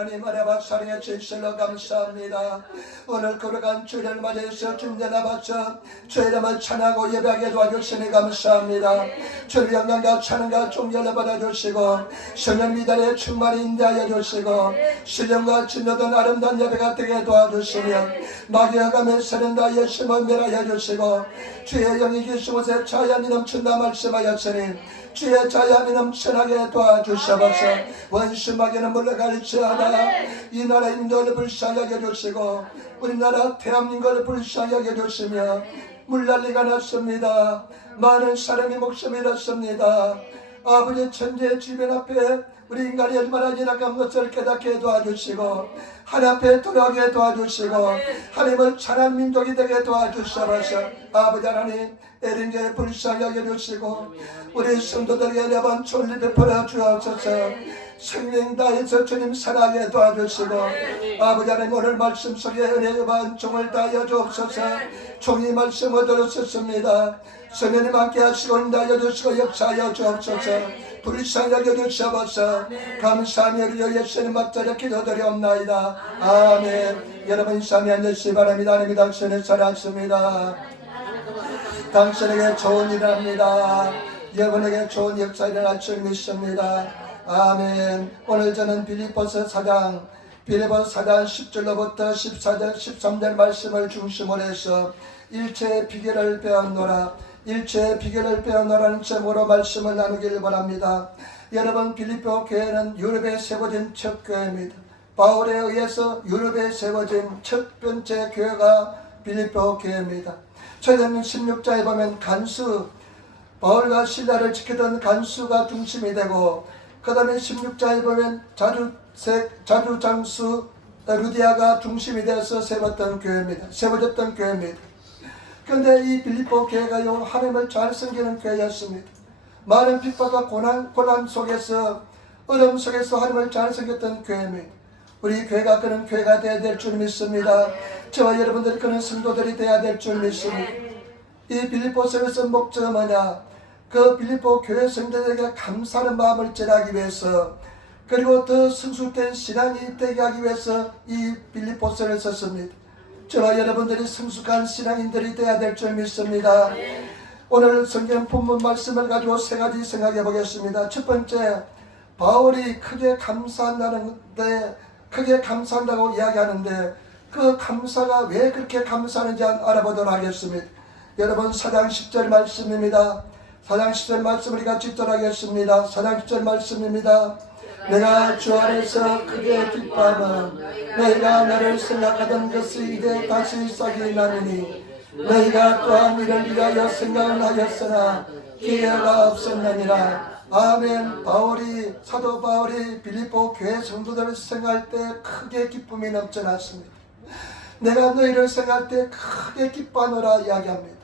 하나님 아버지 사랑의 진실로 감사합니다. 오늘 걸어간 주를 맞이해서 주님을 바쳐 주의 이름을 찬하고 예배하게 도와주시니 감사합니다. 주의 영광과 찬양과 존경을 받아주시고 성령 미달에 충만히 인도하여 주시고 신령과 진노된 아름다운 예배가 되게 도와주시며 마귀와감에 세련다 예심을 멸하여 주시고 주의 영이 계신 곳에 자연이 넘친다 말씀하였으니 주의 자연이 넘쳐나게 도와주셔서 원수마귀는 물러갈지어다. 이 나라 인도를 불쌍하게 해주시고 우리나라 대한민국을 불쌍하게 해주시며 물난리가 났습니다. 많은 사람이 목숨을 잃었습니다. 아버지 천지의 주변 앞에 우리 인간이 얼마나 연약한 것을 깨닫게 도와주시고 하나님 앞에 돌아오게 도와주시고 하나님을 찬양 민족이 되게 도와주셔서 아버지 하나님 에린교회 불쌍하게 해주시고 우리 성도들에게 매번 존리 베풀어 주옵소서. 생명 다해서 주님 사랑하게 도와주시고 아버지 하나님 오늘 말씀 속에 은혜의 반종을 다하여 주옵소서. 종이 말씀을 들었습니다. 성령님 함께 하시고 인도하여 주시고 역사하여 주옵소서. 불쌍하게 해주셔서 감사하며 우리 예수님 앞자리 기도드리옵나이다. 아멘. 여러분 인사하며 앉으시기 바랍니다. 하나님 당신을 사랑합니다. 당신에게 좋은 일을 합니다. 여러분에게 좋은 역사 일어날 줄 믿습니다. 아멘. 오늘 저는 빌립보서 4장 10절로부터 14절 13절 말씀을 중심으로 해서 일체의 비결을 배웠노라. 일체의 비결을 배웠노라는 제목으로 말씀을 나누기를 바랍니다. 여러분 빌립보 교회는 유럽에 세워진 첫 교회입니다. 바울에 의해서 유럽에 세워진 첫 번째 교회가 빌립보 교회입니다. 최근 16장에 보면 간수 바울과 실라를 지키던 간수가 중심이 되고 그 다음에 16장에 보면 자주장수 루디아가 중심이 되어서 세워졌던 교회입니다. 그런데 이 빌립보 교회가요 하나님을 잘 섬기는 교회였습니다. 많은 핍박과 고난 속에서 어려움 속에서 하나님을 잘 섬겼던 교회입니다. 우리 교회가 그런 교회가 되어야 될 줄 믿습니다. 저와 여러분들이 그런 성도들이 되어야 될 줄 믿습니다. 이 빌립보서에서 목적은 뭐냐? 그 빌립보 교회 성도들에게 감사하는 마음을 전하기 위해서 그리고 더 성숙된 신앙이 되게 하기 위해서 이 빌립보서를 썼습니다. 저와 여러분들이 성숙한 신앙인들이 되어야 될 줄 믿습니다. 오늘 성경 본문 말씀을 가지고 세 가지 생각해 보겠습니다. 첫 번째, 바울이 크게 감사한다고 이야기하는데 그 감사가 왜 그렇게 감사하는지 알아보도록 하겠습니다. 여러분 4장 10절 말씀입니다. 4장 10절 말씀 우리 같이 읽도록 하겠습니다. 4장 10절 말씀입니다. 내가 주 안에서 크게 기뻐하면 너희가 나를 생각하던 것이 이제 다시 싹이 나느니 너희가 또한 이를 위하여 생각을 하였으나 기회가 없었느니라. 아멘. 사도 바울이 빌립보 교회 성도들을 생각할 때 크게 기쁨이 넘쳐났습니다. 내가 너희를 생각할 때 크게 기뻐하노라 이야기합니다.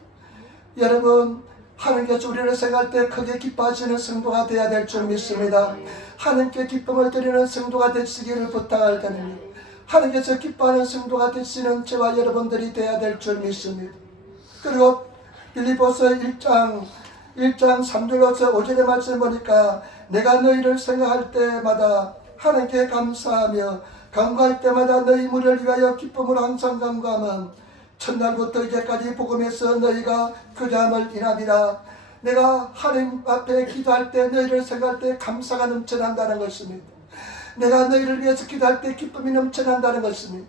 여러분 하나님께서 우리를 생각할 때 크게 기뻐하시는 성도가 되어야 될 줄 믿습니다. 하나님께 기쁨을 드리는 성도가 되시기를 부탁할 때입니다. 하나님께서 기뻐하는 성도가 되시는 저와 여러분들이 되어야 될 줄 믿습니다. 그리고 빌립보서 1장 3절로서 5절의 말씀 보니까 내가 너희를 생각할 때마다 하나님께 감사하며 간구할 때마다 너희 무리를 위하여 기쁨으로 항상 간구하면 첫날부터 이제까지 복음에서 너희가 교제함을 인하리라. 내가 하나님 앞에 기도할 때 너희를 생각할 때 감사가 넘쳐난다는 것입니다. 내가 너희를 위해서 기도할 때 기쁨이 넘쳐난다는 것입니다.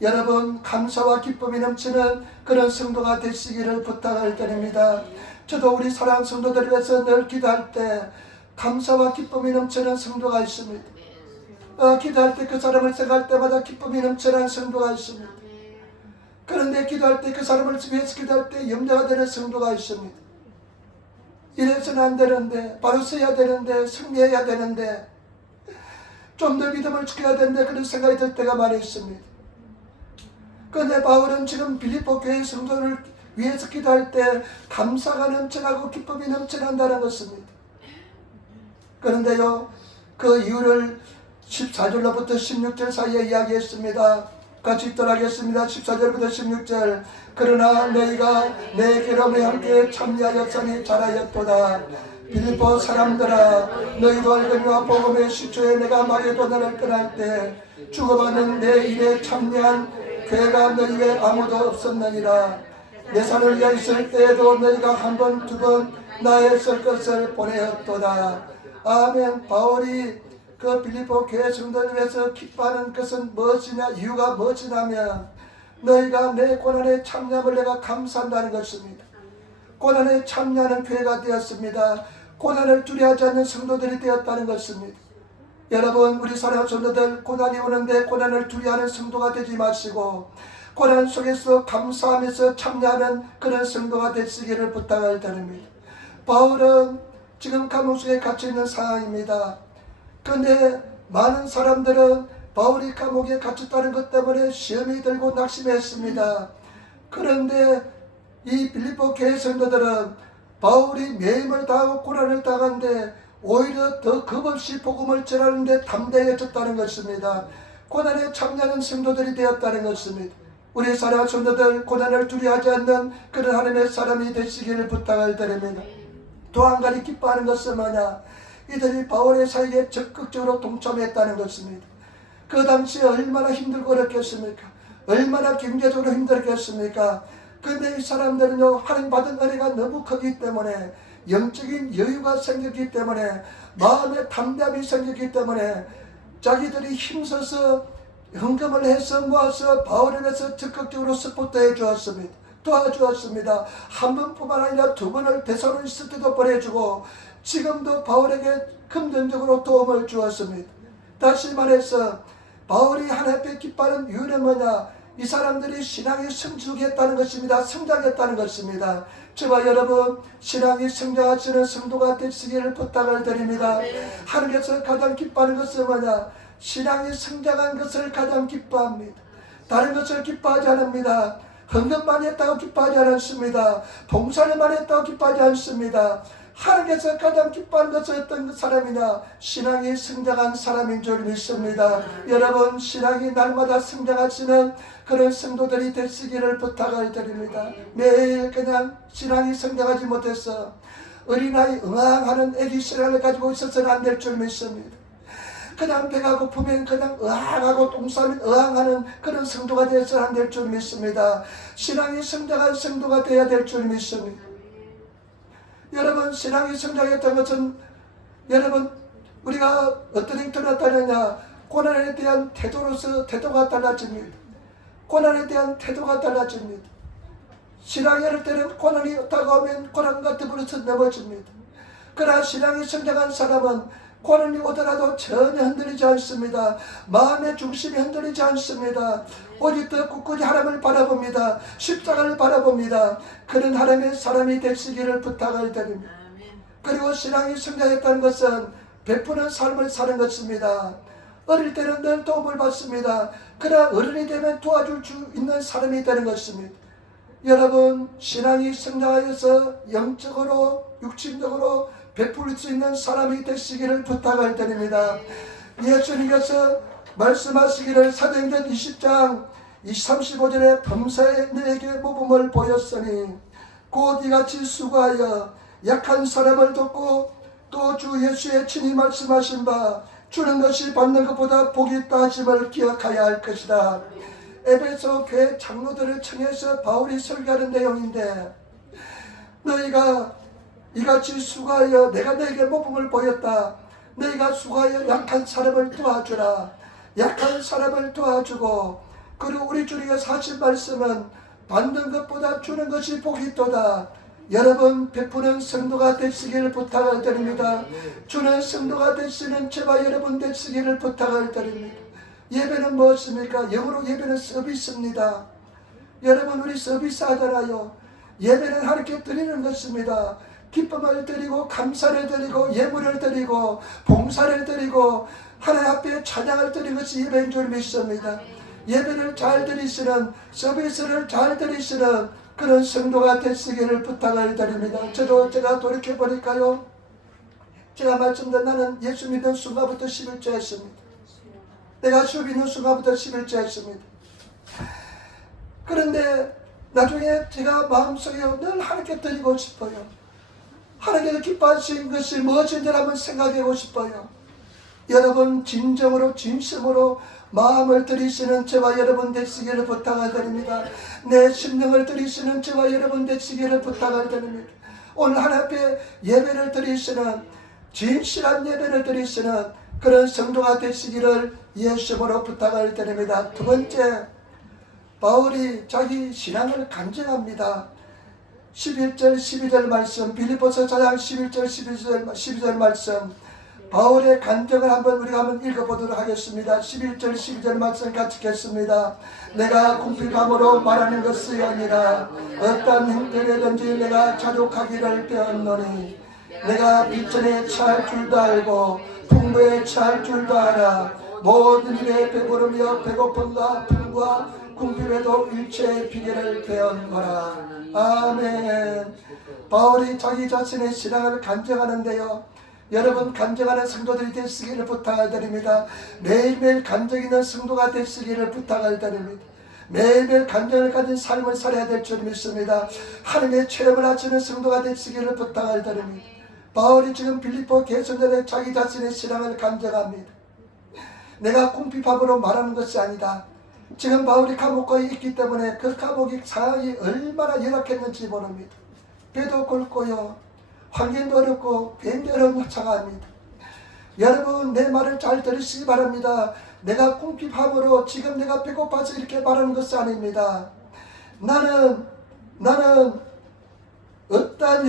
여러분 감사와 기쁨이 넘치는 그런 성도가 되시기를 부탁할 때입니다. 저도 우리 사랑 성도들을 위해서 늘 기도할 때 감사와 기쁨이 넘치는 성도가 있습니다. 기도할 때 그 사람을 생각할 때마다 기쁨이 넘치는 성도가 있습니다. 그런데 기도할 때 그 사람을 위해서 기도할 때 염려가 되는 성도가 있습니다. 이래서는 안 되는데 바로 써야 되는데 승리해야 되는데 좀 더 믿음을 지켜야 되는데 그런 생각이 들 때가 많이 있습니다. 그런데 바울은 지금 빌립보 교회 성도를 위해서 기도할 때 감사가 넘쳐나고 기쁨이 넘쳐난다는 것입니다. 그런데요 그 이유를 14절로부터 16절 사이에 이야기했습니다. 같이 읽도록 하겠습니다. 14절부터 16절. 그러나 너희가 내 괴로움에 함께 참여하였으니 잘하였도다. 빌립보 사람들아, 너희도 알거니와 복음의 시초에 내가 마게도냐를 떠날 때 죽어가는 내 일에 참여한 교회가 너희 외에 아무도 없었느니라. 내 산을 위하여 있을 때에도 너희가 한 번 두 번 나의 쓸 것을 보내었도다. 아멘. 바울이 그 빌립보 교회 성도를 위해서 기뻐하는 것은 무엇이냐, 이유가 무엇이냐면 너희가 내 고난에 참여함을 내가 감사한다는 것입니다. 고난에 참여하는 교회가 되었습니다. 고난을 두려워하지 않는 성도들이 되었다는 것입니다. 여러분, 우리 사랑하는 성도들, 고난이 오는데 고난을 두려워하는 성도가 되지 마시고 고난 속에서 감사하면서 참여하는 그런 성도가 되시기를 부탁을 드립니다. 바울은 지금 감옥 속에 갇혀있는 상황입니다. 그런데 많은 사람들은 바울이 감옥에 갇혔다는 것 때문에 시험이 들고 낙심했습니다. 그런데 이 빌립보 교회 성도들은 바울이 매임을 당하고 고난을 당하는데 오히려 더 겁없이 복음을 전하는데 담대해졌다는 것입니다. 고난에 참여하는 성도들이 되었다는 것입니다. 우리 사랑하는 성도들, 고난을 두려워하지 않는 그런 하나님의 사람이 되시기를 부탁을 드립니다. 또 한 가지 기뻐하는 것은 뭐냐? 이들이 바울의 사역에 적극적으로 동참했다는 것입니다. 그 당시에 얼마나 힘들고 어렵겠습니까? 얼마나 경제적으로 힘들겠습니까? 그런데 이 사람들은요, 하나님 받은 은혜가 너무 크기 때문에, 영적인 여유가 생겼기 때문에, 마음의 담대함이 생겼기 때문에 자기들이 힘써서 헌금을 해서 모아서 바울을 위해서 적극적으로 서포트해 주었습니다. 도와주었습니다. 한 번뿐만 아니라 두 번을 대사로 있을 때도 보내주고 지금도 바울에게 금전적으로 도움을 주었습니다. 다시 말해서 바울이 하나님 앞에 기뻐하는 이유는 뭐냐? 이 사람들이 신앙이 성숙했다는 것입니다. 성장했다는 것입니다. 저와 여러분, 신앙이 성장하시는 성도가 되시기를 부탁을 드립니다. 하나님께서 가장 기뻐하는 것은 뭐냐? 신앙이 성장한 것을 가장 기뻐합니다. 다른 것을 기뻐하지 않습니다. 헌금만 했다고 기뻐하지 않습니다. 봉사를만 했다고 기뻐하지 않습니다. 하나님께서 가장 기뻐하는 것은 어떤 사람이냐? 신앙이 성장한 사람인 줄 믿습니다. 여러분, 신앙이 날마다 성장하시는 그런 성도들이 되시기를 부탁을 드립니다. 매일 그냥 신앙이 성장하지 못해서 어린아이 응앙하는 애기 신앙을 가지고 있어서는 안 될 줄 믿습니다. 그냥 배가 고프면 그냥 의앙하고 똥 싸면 의앙하는 그런 성도가 되어서는 안 될 줄 믿습니다. 신앙이 성장한 성도가 되어야 될 줄 믿습니다. 여러분, 신앙이 성장했던 것은 여러분, 우리가 어떤 행태로 나타나냐? 고난에 대한 태도가 달라집니다. 고난에 대한 태도가 달라집니다. 신앙이 어릴 때는 고난이 다가오면 고난과 더불어서 넘어집니다. 그러나 신앙이 성장한 사람은 고난이 오더라도 전혀 흔들리지 않습니다. 마음의 중심이 흔들리지 않습니다. 오직 더 굳건히 하나님을 바라봅니다. 십자가를 바라봅니다. 그런 하나님의 사람이 되시기를 부탁을 드립니다. 그리고 신앙이 성장했다는 것은 베푸는 삶을 사는 것입니다. 어릴 때는 늘 도움을 받습니다. 그러나 어른이 되면 도와줄 수 있는 사람이 되는 것입니다. 여러분, 신앙이 성장하여서 영적으로 육신적으로 베풀 수 있는 사람이 되시기를 부탁을 드립니다. 예수님께서 말씀하시기를 사도행전 20장 35절에 범사에 너에게 모범을 보였으니 곧 이같이 수고하여 약한 사람을 돕고 또 주 예수의 친히 말씀하신 바 주는 것이 받는 것보다 복이 있다 하심을 기억하여야 할 것이다. 에베소 교회 장로들을 청해서 바울이 설교하는 내용인데, 너희가 이같이 수고하여 내가 너에게 모범을 보였다. 너희가 수고하여 약한 사람을 도와주라. 약한 사람을 도와주고, 그리고 우리 주님께서 하신 말씀은 받는 것보다 주는 것이 복이 있도다. 여러분, 베푸는 성도가 되시기를 부탁을 드립니다. 주는 성도가 되시는 저와 여러분 되시기를 부탁을 드립니다. 예배는 무엇입니까? 영어로 예배는 서비스입니다. 여러분, 우리 서비스 하잖아요. 예배는 하나님께 드리는 것입니다. 기쁨을 드리고 감사를 드리고 예물을 드리고 봉사를 드리고 하나님 앞에 찬양을 드리는 것이 예배인 줄 믿습니다. 예배를 잘 드리시는, 서비스를 잘 드리시는 그런 성도가 되시기를 부탁을 드립니다. 제가 돌이켜보니까요, 제가 말씀드린 나는 예수 믿는 순간부터 11조 했습니다. 내가 수 믿는 순간부터 11조 했습니다. 그런데 나중에 제가 마음속에 늘 하나님께 드리고 싶어요. 하나님께서 기뻐하신 것이 무엇인지 한번 생각해보고 싶어요. 여러분 진정으로 진심으로 마음을 들이시는 저와 여러분 되시기를 부탁을 드립니다. 내 심령을 들이시는 저와 여러분 되시기를 부탁을 드립니다. 오늘 하나님 앞에 예배를 드리시는 진실한 예배를 드리시는 그런 성도가 되시기를 예수님으로 부탁을 드립니다. 두 번째, 바울이 자기 신앙을 간증합니다. 11절 12절 말씀, 빌립보서 4장 11절 12절 말씀, 바울의 간증을 우리가 한번 읽어보도록 하겠습니다. 11절 12절 말씀 같이 읽겠습니다. 내가 궁핍함으로 말하는 것이 아니라 어떤 형편이든지 내가 자족하기를 배웠노니 내가 빚전에 처할 줄도 알고 풍부에 처할 줄도 알아. 모든 일에 배부르며 배고픔과 풍부와 궁핍에도 일체의 비결을 배웠노라. 아멘. 바울이 자기 자신의 신앙을 간증하는데요, 여러분 간증하는 성도들이 되시기를 부탁을 드립니다. 매일매일 간증 있는 성도가 되시기를 부탁을 드립니다. 매일매일 간증을 가진 삶을 살아야 될 줄 믿습니다. 하나님의 체험을 하시는 성도가 되시기를 부탁을 드립니다. 바울이 지금 빌립보 개선전에 자기 자신의 신앙을 간증합니다. 내가 궁핍함으로 말하는 것이 아니다. 지금 바울이 감옥에 있기 때문에 그 감옥이 상황이 얼마나 열악했는지 모릅니다. 배도 굵고요, 환경도 어렵고 굉장히 어려운 상황입니다. 여러분 내 말을 잘 들으시기 바랍니다. 내가 궁핍함으로 지금 내가 배고파서 이렇게 말하는 것이 아닙니다. 나는 어떠한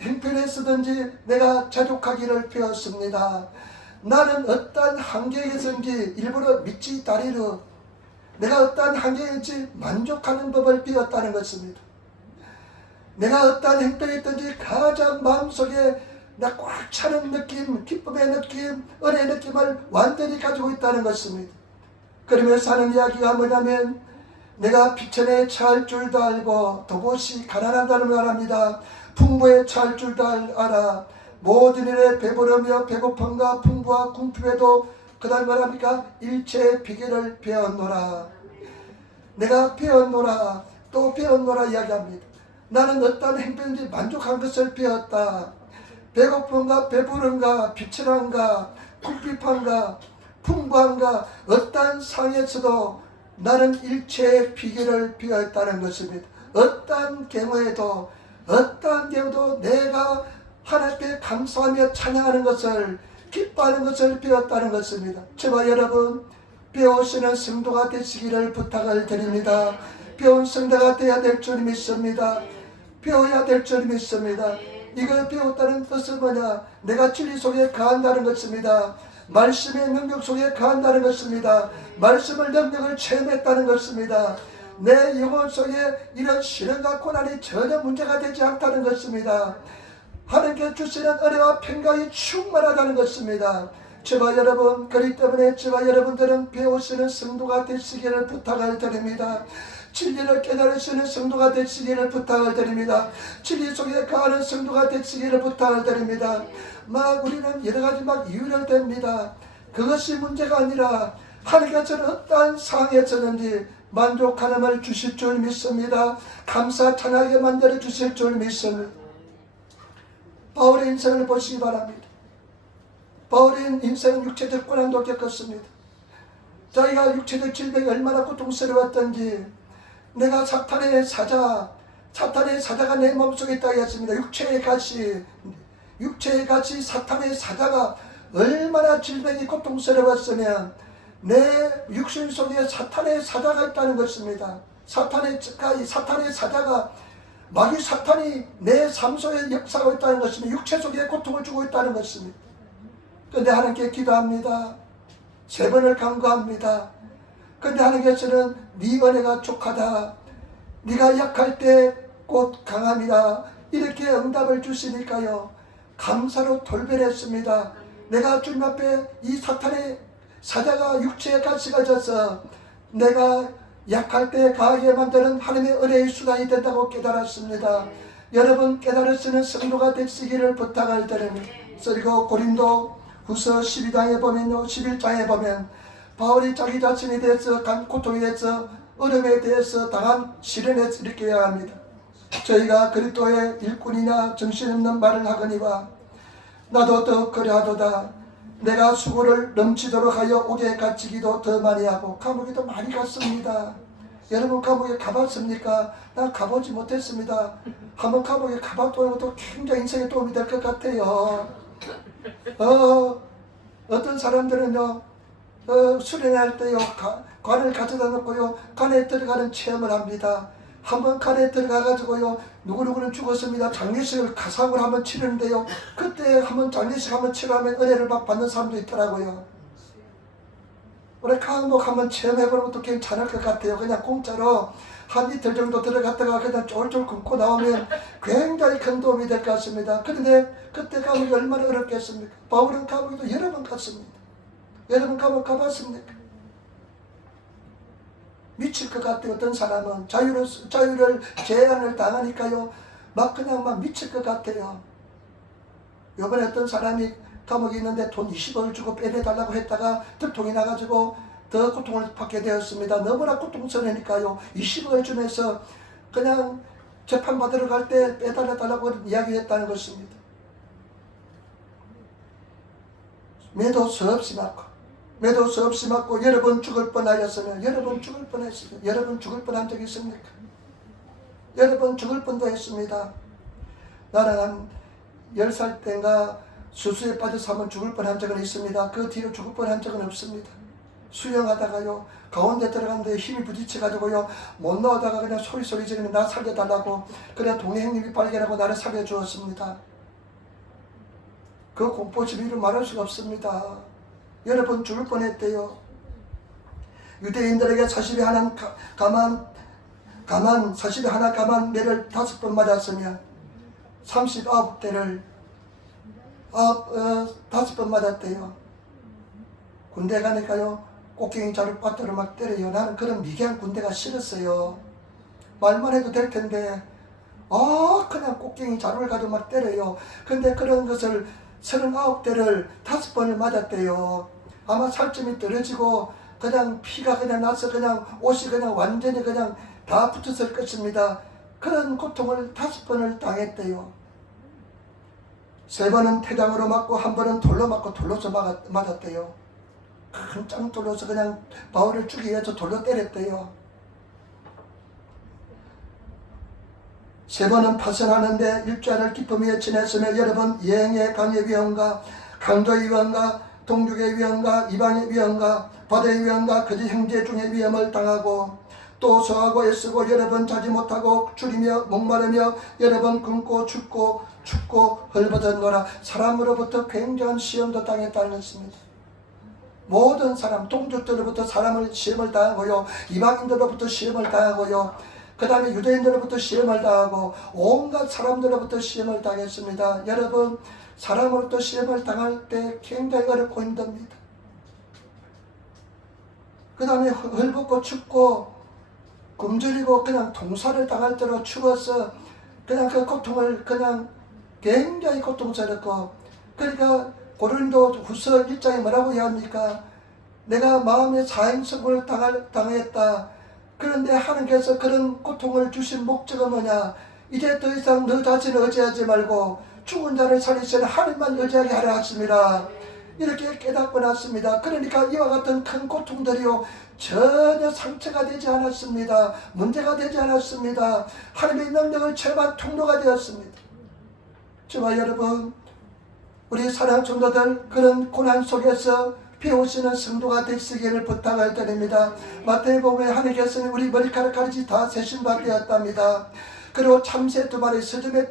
형편에서든지 내가 자족하기를 배웠습니다. 나는 어떠한 환경에서든지 일부러 미치 다리로 내가 어떠한 환경인지 만족하는 법을 배웠다는 것입니다. 내가 어떠한 형편이 있든지 가장 마음속에 나 꽉 차는 느낌, 기쁨의 느낌, 은혜의 느낌을 완전히 가지고 있다는 것입니다. 그러면서 하는 이야기가 뭐냐면 내가 비천에 처할 줄도 알고 도봇이 가난하다는 말합니다. 풍부에 처할 줄도 알아. 모든 일에 배부르며 배고픔과 풍부와 궁핍에도 그 다음 말합니까? 일체의 비결을 배웠노라. 내가 배웠노라, 또 배웠노라 이야기합니다. 나는 어떤 행편인지 만족한 것을 배웠다. 배고픔과 배부름과 비천함과 궁핍함과 풍부함과 어떠한 상황에서도 나는 일체의 비결을 배웠다는 것입니다. 어떠한 경우에도 내가 하나님 앞에 감사하며 찬양하는 것을, 기뻐하는 것을 배웠다는 것입니다. 저와 여러분 배우시는 성도가 되시기를 부탁을 드립니다. 배운 성도가 되어야 될 줄 믿습니다. 배워야 될 줄 믿습니다. 이걸 배웠다는 뜻은 뭐냐? 내가 진리 속에 거한다는 것입니다. 말씀의 능력 속에 거한다는 것입니다. 말씀을 능력을 체험했다는 것입니다. 내 영혼 속에 이런 시련과 고난이 전혀 문제가 되지 않다는 것입니다. 하나님께 주시는 은혜와 평강이 충만하다는 것입니다. 저와 여러분, 그렇기 때문에 저와 여러분들은 배우시는 성도가 되시기를 부탁을 드립니다. 진리를 깨달으시는 성도가 되시기를 부탁을 드립니다. 진리 속에 거하는 성도가 되시기를 부탁을 드립니다. 우리는 여러가지 이유를 댑니다. 그것이 문제가 아니라 하나님께서는 어떠한 상황에서든지 만족함을 주실 줄 믿습니다. 감사 찬양하게 만들어 주실 줄 믿습니다. 바울의 인생을 보시기 바랍니다. 바울의 인생은 육체적 고난도 겪었습니다. 자기가 육체적 질병이 얼마나 고통스러웠던지, 내가 사탄의 사자가 내 몸속에 있다고 했습니다. 육체의 가시 사탄의 사자가 얼마나 질병이 고통스러웠으면 내 육신 속에 사탄의 사자가 있다는 것입니다. 사탄의 사자가 마귀 사탄이 내 삶 속에 역사하고 있다는 것입니다. 육체 속에 고통을 주고 있다는 것입니다. 그런데 하나님께 기도합니다. 3번을 간구합니다. 그런데 하나님께서는 네 은혜가 족하다. 네가 약할 때 곧 강함이다. 이렇게 응답을 주시니까요, 감사로 돌변했습니다. 내가 주님 앞에 이 사탄의 사자가 육체의 가시가 져서 내가 약할 때 강하게 만드는 하나님의 은혜의 수단이 된다고 깨달았습니다. 여러분 깨달으시는 성도가 되시기를 부탁을 드립니다. 그리고 고린도 후서 12장에 보면요, 11장에 보면 바울이 자기 자신에 대해서 간 고통에 대해서 어려움에 대해서 당한 시련에 이렇게 이야기합니다. 저희가 그리스도의 일꾼이냐 정신없는 말을 하거니와 나도 더 그러하도다. 내가 수고를 넘치도록 하여 옥에 갇히기도 더 많이 하고 감옥에도 많이 갔습니다. 여러분 감옥에 가봤습니까? 난 가보지 못했습니다. 한번 감옥에 가봤던 것도 굉장히 인생에 도움이 될 것 같아요. 어떤 사람들은요 수련할 때요 관을 가져다 놓고요 관에 들어가는 체험을 합니다. 한번 관에 들어가가지고요 누구누구는 죽었습니다. 장례식을 가상으로 한번 치르는데요 그때 한번 장례식 한번 치르면 은혜를 받는 사람도 있더라고요. 우리 감옥 한번 체험해보는 것도 괜찮을 것 같아요. 그냥 공짜로 한 이틀 정도 들어갔다가 그냥 쫄쫄 굶고 나오면 굉장히 큰 도움이 될 것 같습니다. 그런데 그때 감옥이 얼마나 어렵겠습니까? 바울은 감옥에도 여러 번 갔습니다. 여러분 감옥 가봤습니까? 미칠 것 같아요. 어떤 사람은 자유를 제한을 당하니까요 막 그냥 막 미칠 것 같아요. 요번에 어떤 사람이 감옥에 있는데 돈 20억을 주고 빼내달라고 했다가 들통이 나가지고 더 고통을 받게 되었습니다. 너무나 고통스러우니까요 20억을 주면서 그냥 재판받으러 갈 때 빼달라고 이야기했다는 것입니다. 매도 수없이 맞고 여러 번 죽을 뻔하였으면 여러분 죽을 뻔했습니다. 여러분 죽을 뻔한 적이 있습니까? 여러 번 죽을 뻔도 했습니다. 나는 한 10살 때인가 수수에 빠져서 한번 죽을 뻔한 적은 있습니다. 그 뒤로 죽을 뻔한 적은 없습니다. 수영하다가요 가운데 들어갔는데 힘이 부딪혀가지고요 못 나오다가 그냥 소리 지르면 나 살려달라고 그냥 동네 형님이 발견하고 나를 살려주었습니다. 그 공포심 이루 말할 수가 없습니다. 여러 번 죽을 뻔했대요. 유대인들에게 40에 하나 가만 매를 5번 맞았으면 39대를 5번 맞았대요. 군대 가니까요 꽃갱이 자루 빠뜨려 막 때려요. 나는 그런 미개한 군대가 싫었어요. 말만 해도 될 텐데 그냥 꽃갱이 자루를 가지고 막 때려요. 근데 그런 것을 39대를 5번을 맞았대요. 아마 살점이 떨어지고 그냥 피가 그냥 나서 그냥 옷이 그냥 완전히 그냥 다 붙었을 것입니다. 그런 고통을 5번을 당했대요. 3번은 태장으로 맞고 1번은 돌로 맞고 돌로서 맞았대요. 큰 짱돌로서 그냥 바울을 죽이기 위해서 돌로 때렸대요. 3번은 파선하는데 일주일을 기쁨 위에 지냈으며 여러분 여행의 강의 위험과 강도의 위험과 동족의 위험과 이방의 위험과 바다의 위험과 거짓 형제 중의 위험을 당하고 또 서하고 애쓰고 여러 번 자지 못하고 줄이며 목마르며 여러 번 굶고 춥고 헐벗었노라. 사람으로부터 굉장한 시험도 당했다는 것입니다. 모든 사람 동족들로부터 시험을 당하고요 이방인들로부터 시험을 당하고요 그 다음에 유대인들로부터 시험을 당하고 온갖 사람들로부터 시험을 당했습니다. 여러분 사람으로부터 시험을 당할 때 굉장히 어렵고 힘듭니다. 그 다음에 헐벗고 춥고 굶주리고 그냥 동살을 당할 대로 추워서 그냥 그 고통을 그냥 굉장히 고통스럽고 그러니까 고린도 후서 1장에 뭐라고 이야기합니까? 내가 마음의 사행성을 당했다. 그런데 하나님께서 그런 고통을 주신 목적은 뭐냐? 이제 더 이상 너 자신을 의지하지 말고 죽은 자를 살리시는 하나님만 의지하게 하라 하십니다. 이렇게 깨닫고 났습니다. 그러니까 이와 같은 큰 고통들이요 전혀 상처가 되지 않았습니다. 문제가 되지 않았습니다. 하나님의 능력을 체험한 통로가 되었습니다. 저와 여러분 우리 사랑하는 성도들 그런 고난 속에서 배우시는 성도가 되시기를 부탁을 드립니다. 마태복음에 하나님께서는 우리 머리카락까지 다 세신 바 되었답니다. 그리고 참새 2마리 스즈메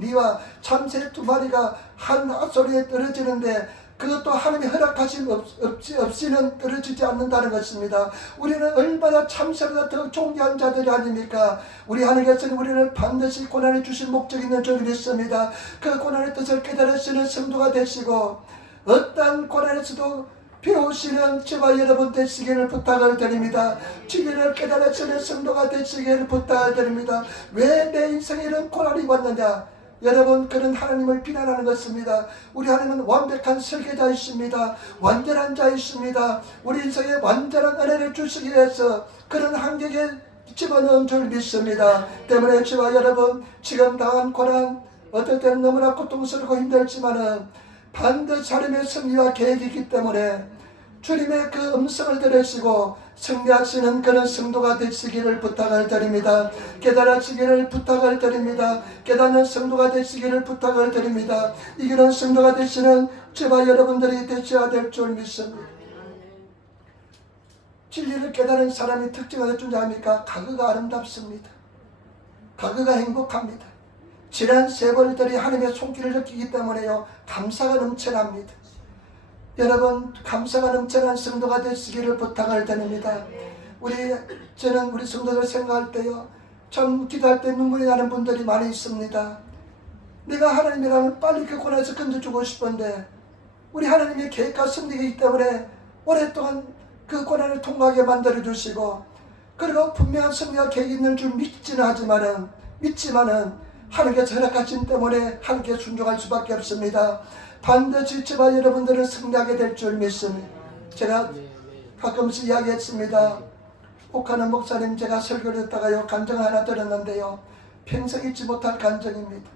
니와 참새 2마리가 한 앗소리에 떨어지는데 그것도 하나님의 허락하심 없이는 떨어지지 않는다는 것입니다. 우리는 얼마나 참새보다 더 존귀한 자들이 아닙니까? 우리 하나님께서는 우리를 반드시 고난에 주신 목적이 있는 줄 믿습니다. 그 고난의 뜻을 깨달으시는 성도가 되시고 어떠한 고난에서도 배우시는 저와 여러분 되시기를 부탁을 드립니다. 진리를 깨달으시는 성도가 되시기를 부탁을 드립니다. 왜 내 인생에 이런 고난이 왔느냐? 여러분 그런 하나님을 비난하는 것입니다. 우리 하나님은 완벽한 설계자이십니다. 완전한 자이십니다. 우리 인생에 완전한 은혜를 주시기 위해서 그런 환경에 집어넣은 줄 믿습니다. 때문에 저와 여러분 지금 당한 고난 어떨 때는 너무나 고통스럽고 힘들지만은 반드시 하나님의 섭리와 계획이기 때문에 주님의 그 음성을 들으시고 승리하시는 그런 성도가 되시기를 부탁을 드립니다. 깨달아지기를 부탁을 드립니다. 깨닫는 성도가 되시기를 부탁을 드립니다. 이기는 성도가 되시는 저와 여러분들이 되셔야 될 줄 믿습니다. 진리를 깨달은 사람이 특징은 어쩐지 압니까? 가그가 아름답습니다. 가그가 행복합니다. 지난 세월들이 하나님의 손길을 느끼기 때문에요, 감사가 넘쳐납니다. 여러분, 감사가 넘쳐난 성도가 되시기를 부탁을 드립니다. 저는 우리 성도들 생각할 때요, 참 기도할 때 눈물이 나는 분들이 많이 있습니다. 내가 하나님이라면 빨리 그 고난에서 건져주고 싶은데 우리 하나님의 계획과 섭리이기 때문에 오랫동안 그 고난을 통과하게 만들어주시고, 그리고 분명한 섭리와 계획이 있는 줄 믿지만은 하나님께서 허락하신 때문에 하나님께 순종할 수밖에 없습니다. 반드시 저와 여러분들은 승리하게 될 줄 믿습니다. 제가 가끔씩 이야기했습니다. 옥하는 목사님, 제가 설교를 듣다가요, 간증을 하나 들었는데요, 평생 잊지 못할 간증입니다.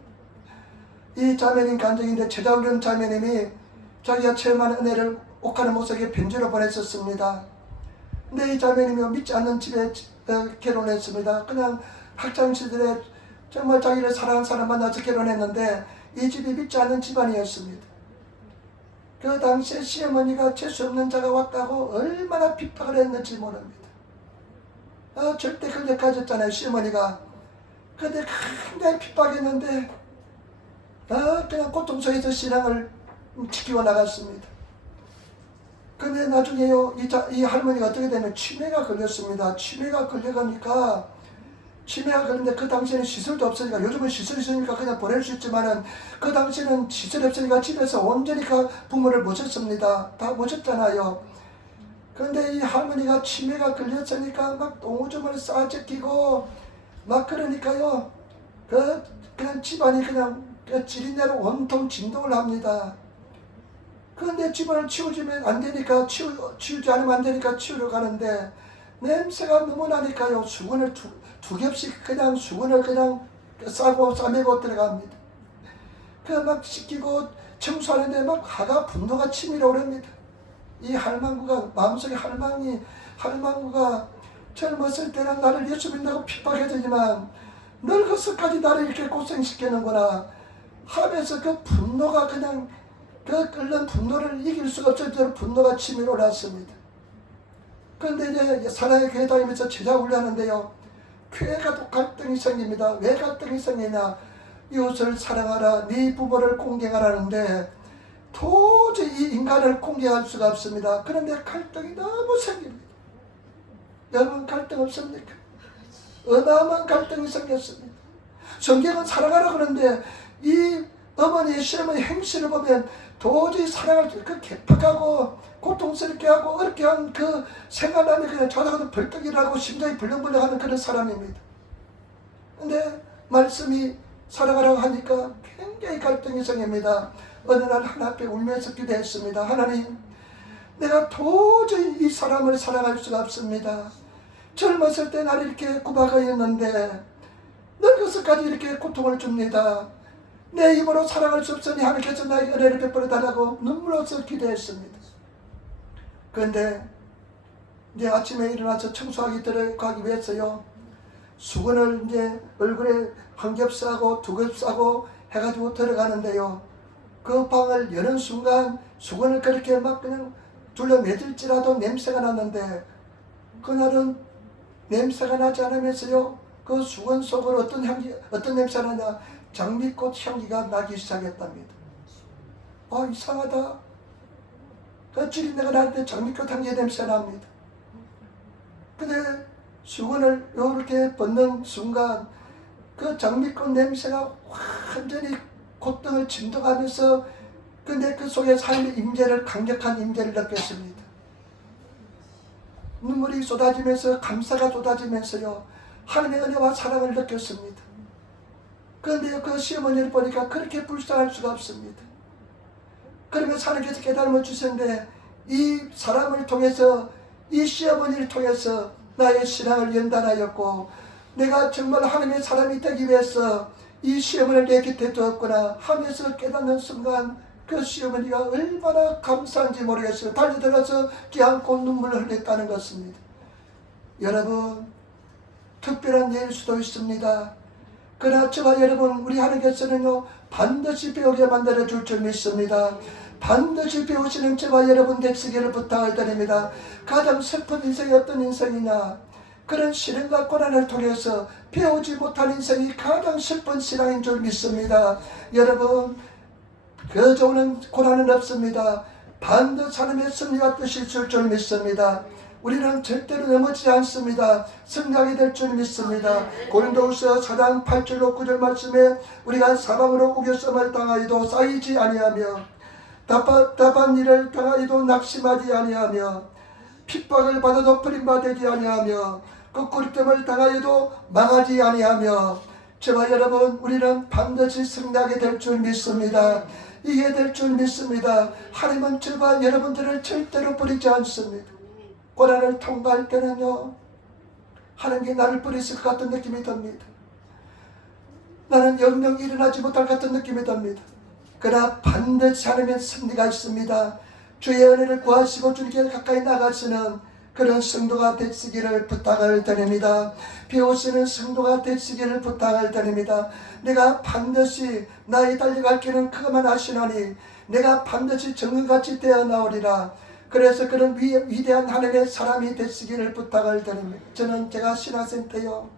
이 자매님 간증인데, 최자훈 자매님이 자기가 체험한 은혜를 옥하는 목사에게 편지로 보냈었습니다. 근데 이 자매님이 믿지 않는 집에 결혼했습니다. 그냥 학창시절에 정말 자기를 사랑하는 사람 만나서 결혼했는데 이 집이 믿지 않는 집안이었습니다. 그 당시에 시어머니가 재수 없는 자가 왔다고 얼마나 핍박을 했는지 모릅니다. 절대 권력가졌잖아요, 시어머니가. 그런데 굉장히 핍박했는데 그냥 고통 속에서 신앙을 지키고 나갔습니다. 근데 나중에요, 이 할머니가 어떻게 되면 치매가 걸렸습니다. 치매가 걸렸는데 그 당시에는 시설도 없으니까, 요즘은 시설이 있으니까 그냥 보낼 수 있지만은 그 당시에는 시설이 없으니까 집에서 온전히 그 부모를 모셨습니다. 다 모셨잖아요. 그런데 이 할머니가 치매가 걸렸으니까 막 똥오줌을 싸제끼고 막 그러니까요, 그냥 집안이 그냥 지린내로 온통 진동을 합니다. 그런데 집안을 치우지면 안 되니까, 치우지 않으면 안 되니까 치우러 가는데 냄새가 너무 나니까요, 수건을 두 겹씩 그냥 수건을 그냥 싸매고 들어갑니다. 그 막 씻기고 청소하는데 막 화가 분노가 치밀어 오릅니다. 이 할망구가, 마음속에 할망구가 젊었을 때는 나를 예수 믿는다고 핍박해주지만 늙어서까지 나를 이렇게 고생시키는구나 하면서 그 분노가 그냥, 그 끓는 분노를 이길 수가 없을 정도로 분노가 치밀어 올랐습니다. 그런데 이제 사랑의 교회 다니면서 제자 훈련하는데요, 교회가 또 갈등이 생깁니다. 왜 갈등이 생기냐? 이웃을 사랑하라, 네 부모를 공경하라는데 도저히 이 인간을 공경할 수가 없습니다. 그런데 갈등이 너무 생깁니다. 여러분, 갈등 없습니까? 어마어마한 갈등이 생겼습니다. 성경은 사랑하라 그러는데 이 어머니의 시어머니 행실을 보면 도저히 사랑할 수, 그 개팍하고 고통스럽게 하고 어렵게 한 그 생활하면 그냥 자다가도 벌떡 일어나고 심장이 벌렁벌렁하는 그런 사람입니다. 근데 말씀이 사랑하라고 하니까 굉장히 갈등이 생깁니다. 어느 날 하나님 앞에 울면서 기도했습니다. 하나님, 내가 도저히 이 사람을 사랑할 수가 없습니다. 젊었을 때 나를 이렇게 구박하였는데 늙어서까지 이렇게 고통을 줍니다. 내 입으로 사랑할 수 없으니 하나님께서 나에게 은혜를 베풀어 달라고 눈물로써 기도했습니다. 그런데 이제 아침에 일어나서 청소하기 들어가기 위해서요, 수건을 이제 얼굴에 한 겹 싸고 두 겹 싸고 해가지고 들어가는데요, 그 방을 여는 순간 수건을 그렇게 막 그냥 둘러매질지라도 냄새가 났는데, 그날은 냄새가 나지 않으면서요, 그 수건 속으로 어떤 냄새가 나냐? 장미꽃 향기가 나기 시작했답니다. 이상하다. 그 지린내가 나는데 장미꽃 향기 냄새가 납니다. 근데 수건을 이렇게 벗는 순간 그 장미꽃 냄새가 완전히 콧등을 진동하면서, 근데 그 속에 삶의 임재를, 강력한 임재를 느꼈습니다. 눈물이 쏟아지면서 감사가 쏟아지면서요, 하나님의 은혜와 사랑을 느꼈습니다. 그런데 그 시어머니를 보니까 그렇게 불쌍할 수가 없습니다. 그러면서 하나님께서 깨달음을 주셨는데, 이 사람을 통해서, 이 시어머니를 통해서 나의 신앙을 연단하였고 내가 정말 하나님의 사람이 되기 위해서 이 시어머니를 내 곁에 두었구나 하면서 깨닫는 순간 그 시어머니가 얼마나 감사한지 모르겠어요. 달려들어서 껴안고 눈물을 흘렸다는 것입니다. 여러분, 특별한 예일 수도 있습니다. 그러나 저와 여러분, 우리 하나님께서는요 반드시 배우게 만들어 줄 줄 믿습니다. 반드시 배우시는 저와 여러분 되시기를 부탁을 드립니다. 가장 슬픈 인생이 어떤 인생이냐, 그런 시련과 고난을 통해서 배우지 못한 인생이 가장 슬픈 신앙인 줄 믿습니다. 여러분, 그저 오는 고난은 없습니다. 반드시 하나님의 승리가 뜻이 있을 줄 믿습니다. 우리는 절대로 넘어지지 않습니다. 승리하게 될 줄 믿습니다. 고린도후서 4장 8절로 9절 말씀에 우리가 사방으로 우겨쌈을 당하여도 쌓이지 아니하며 답답한 일을 당하여도 낙심하지 아니하며 핍박을 받아도 버림받지 아니하며 끄꾸리됨을 당하여도 망하지 아니하며 저와 여러분, 우리는 반드시 승리하게 될 줄 믿습니다. 이게 될 줄 믿습니다. 하나님은 저와 여러분들을 절대로 버리지 않습니다. 고난을 통과할 때는요 하나님께 나를 버리실 것 같은 느낌이 듭니다. 나는 영영 일어나지 못할 것 같은 느낌이 듭니다. 그러나 반드시 하나님의 승리가 있습니다. 주의 은혜를 구하시고 주님께 가까이 나가시는 그런 성도가 되시기를 부탁을 드립니다. 배우시는 성도가 되시기를 부탁을 드립니다. 내가 반드시 나의 달려갈 길은 그것만 아시나니 내가 반드시 정금같이 되어 나오리라. 그래서 그런 위대한 하나님의 사람이 되시기를 부탁을 드립니다. 저는 제가 신학생 때요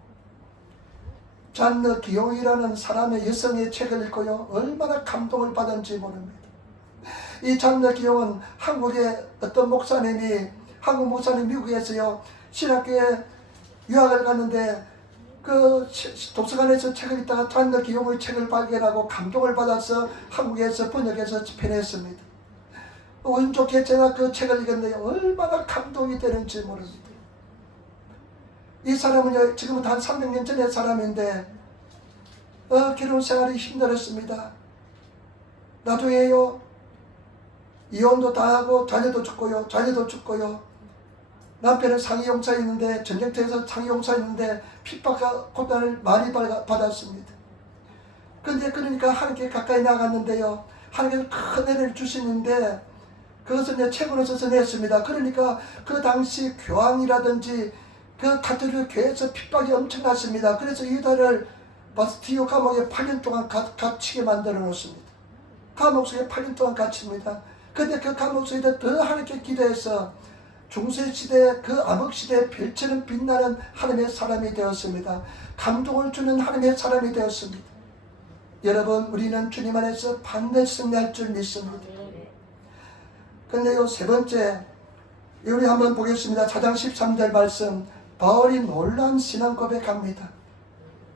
잔느 기용이라는 사람의 여성의 책을 읽고요 얼마나 감동을 받은지 모릅니다. 이 잔느 기용은 한국의 어떤 목사님이 한국 목사님 미국에서요 신학교에 유학을 갔는데 그 도서관에서 책을 읽다가 잔느 기용의 책을 발견하고 감동을 받아서 한국에서 번역해서 집필했습니다. 운 좋게 제가 그 책을 읽었는데 얼마나 감동이 되는지 모릅니다. 이 사람은 지금부터 한 300년 전의 사람인데 결혼 생활이 힘들었습니다. 나중에요 이혼도 다 하고 자녀도 죽고요. 남편은 상위용사에 있는데 전쟁터에서 상위용사에 있는데 핍박과 고난을 많이 받았습니다. 그런데 그러니까 하나님께 가까이 나갔는데요 하나님께서 큰 은혜를 주시는데 그것을 내 책으로 써서 냈습니다. 그러니까 그 당시 교황이라든지 그 가톨릭 교회에서 핍박이 엄청났습니다. 그래서 유다를 바스티유 감옥에 8년 동안 갇히게 만들어 놓습니다. 감옥 속에 8년 동안 갇힙니다. 그런데 그 감옥 속에 더 하나님께 기도해서 중세시대 그 암흑시대의 별처럼 빛나는 하나님의 사람이 되었습니다. 감동을 주는 하나님의 사람이 되었습니다. 여러분, 우리는 주님 안에서 반드시 승리할 줄 믿습니다. 그런데요 세 번째, 우리 한번 보겠습니다. 4장 13절 말씀, 바울이 놀라운 신앙 고백합니다.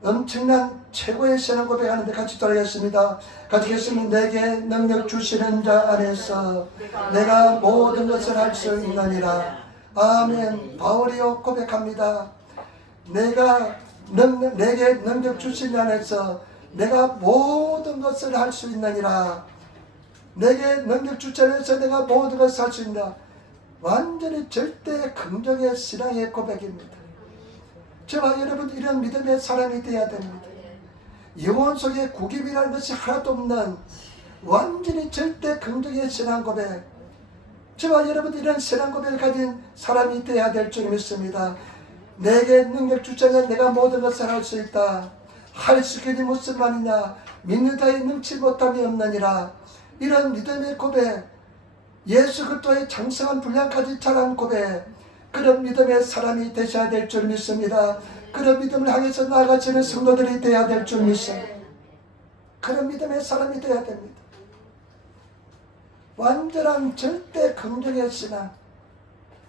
엄청난 최고의 신앙 고백하는데 같이 따라하겠습니다. 같이 하겠습니다. 내게 능력 주시는 자 안에서 내가 모든 것을 할 수 있느니라. 아멘. 바울이요 고백합니다. 내게 능력 주시는 자 안에서 내가 모든 것을 할 수 있느니라. 내게 능력 주시 안에서 내가 모든 것을 할 수 있다. 완전히 절대 긍정의 신앙의 고백입니다. 저와 여러분 이런 믿음의 사람이 되어야 됩니다. 영혼 속에 구김이라는 것이 하나도 없는 완전히 절대 긍정의 신앙 고백. 저와 여러분 이런 신앙 고백을 가진 사람이 되어야 될 줄 믿습니다. 내게 능력 주시면 내가 모든 것을 할 수 있다. 할 수 있겠니 무슨 말이냐. 믿는 자의 능치 못함이 없느니라. 이런 믿음의 고백, 예수 그리스도의 장성한 분량까지 자란 고백, 그런 믿음의 사람이 되셔야 될 줄 믿습니다. 그런 믿음을 향해서 나아가시는 성도들이 되어야 될 줄 믿습니다. 그런 믿음의 사람이 되어야 됩니다. 완전한 절대 긍정의 신앙,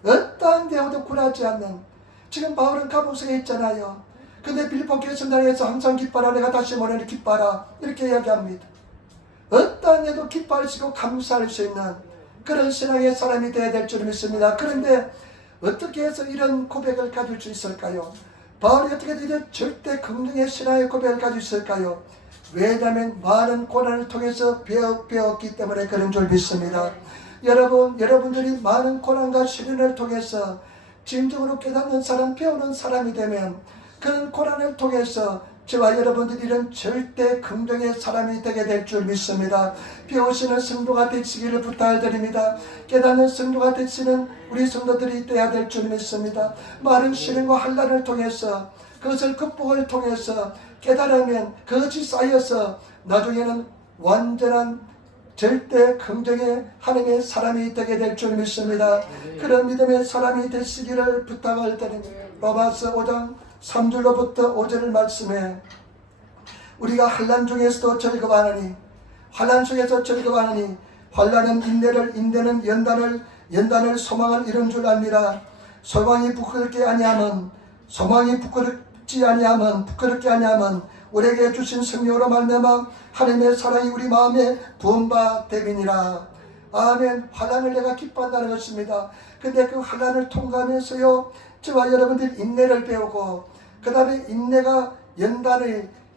어떠한 대우도 굴하지 않는. 지금 바울은 감옥 속에 있잖아요. 근데 빌립보 교회 성당에서 항상 기뻐라, 내가 다시 모르니 기뻐라, 이렇게 이야기합니다. 어떠한 일도 기뻐하시고 감사할 수 있는 그런 신앙의 사람이 되어야 될 줄 믿습니다. 그런데 어떻게 해서 이런 고백을 가질 수 있을까요? 바울이 어떻게 이런 절대 긍정의 신앙의 고백을 가질 수 있을까요? 왜냐하면 많은 고난을 통해서 배웠기 때문에 그런 줄 믿습니다. 여러분들이 많은 고난과 시련을 통해서 진정으로 깨닫는 사람, 배우는 사람이 되면 그런 고난을 통해서 저와 여러분들이 이런 절대 긍정의 사람이 되게 될 줄 믿습니다. 배우시는 성도가 되시기를 부탁드립니다. 깨닫는 성도가 되시는 우리 성도들이 되어야 될 줄 믿습니다. 많은 시련과 환난을 통해서 그것을 극복을 통해서 깨달으면 그것이 쌓여서 나중에는 완전한 절대 긍정의 하나님의 사람이 되게 될 줄 믿습니다. 그런 믿음의 사람이 되시기를 부탁을 드립니다. 로마서 5장 3절로부터 5절 말씀에 우리가 환난 중에서도 즐거워하느니 환난 속에서 즐거워하느니 환난은 인내를, 인내는 연단을 소망을 이룬 줄 압니다. 소망이 부끄럽게 아니하면 부끄럽게 아니하면 우리에게 주신 성령으로 말미암아 하나님의 사랑이 우리 마음에 부은바 됨이니라. 아멘. 환난을 내가 기뻐한다는 것입니다. 근데 그 환난을 통과하면서요, 저와 여러분들 인내를 배우고 그 다음에 인내가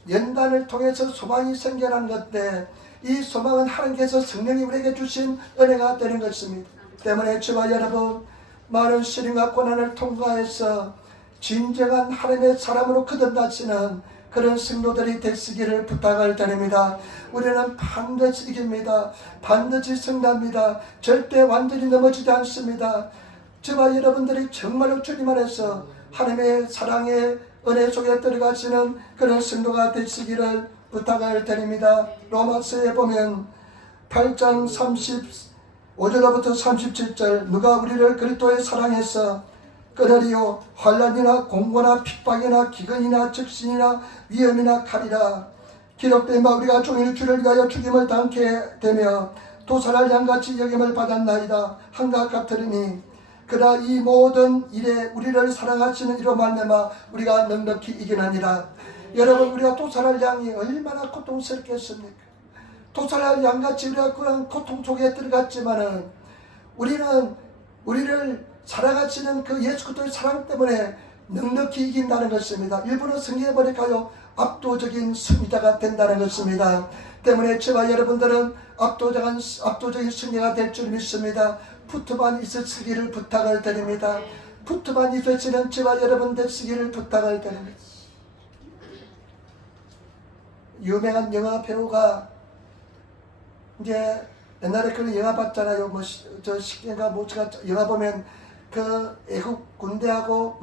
연단을 통해서 소망이 생겨난 것때 이 소망은 하나님께서 성령이 우리에게 주신 은혜가 되는 것입니다. 때문에 저와 여러분 많은 시련과 고난을 통과해서 진정한 하나님의 사람으로 거듭나시는 그런 성도들이 되시기를 부탁을 드립니다. 우리는 반드시 이깁니다. 반드시 승리합니다. 절대 완전히 넘어지지 않습니다. 저와 여러분들이 정말로 주님 안에서 하나님의 사랑의 은혜 속에 들어가시는 그런 성도가 되시기를 부탁을 드립니다. 로마서에 보면 8장 35절부터 37절 누가 우리를 그리스도의 사랑해서 끊으리요 환난이나 공고나 핍박이나 기근이나 적신이나 위험이나 칼이라 기록된 바 우리가 종일 주를 위하여 죽임을 당케 되며 도살할 양같이 여김을 받았나이다. 한가 같으리니 그러나 이 모든 일에 우리를 사랑하시는 이로 말미암아 우리가 넉넉히 이기느니라. 여러분 우리가 도살할 양이 얼마나 고통스럽겠습니까? 도살할 양같이 우리가 그런 고통 속에 들어갔지만은 우리를 사랑하시는 그 예수 그리스도의 사랑 때문에 넉넉히 이긴다는 것입니다. 일부러 성경에 보니까요 압도적인 승리자가 된다는 것입니다. 때문에 저와 여러분들은 압도적인 승리가 될 줄 믿습니다. 붙어만 있으시기를 부탁을 드립니다. 붙어만 있으시는 저와 여러분 되시기를 부탁을 드립니다. 유명한 영화 배우가 이제 옛날에 그런 영화 봤잖아요. 저 식인가 뭐가 영화 보면 그 애국 군대하고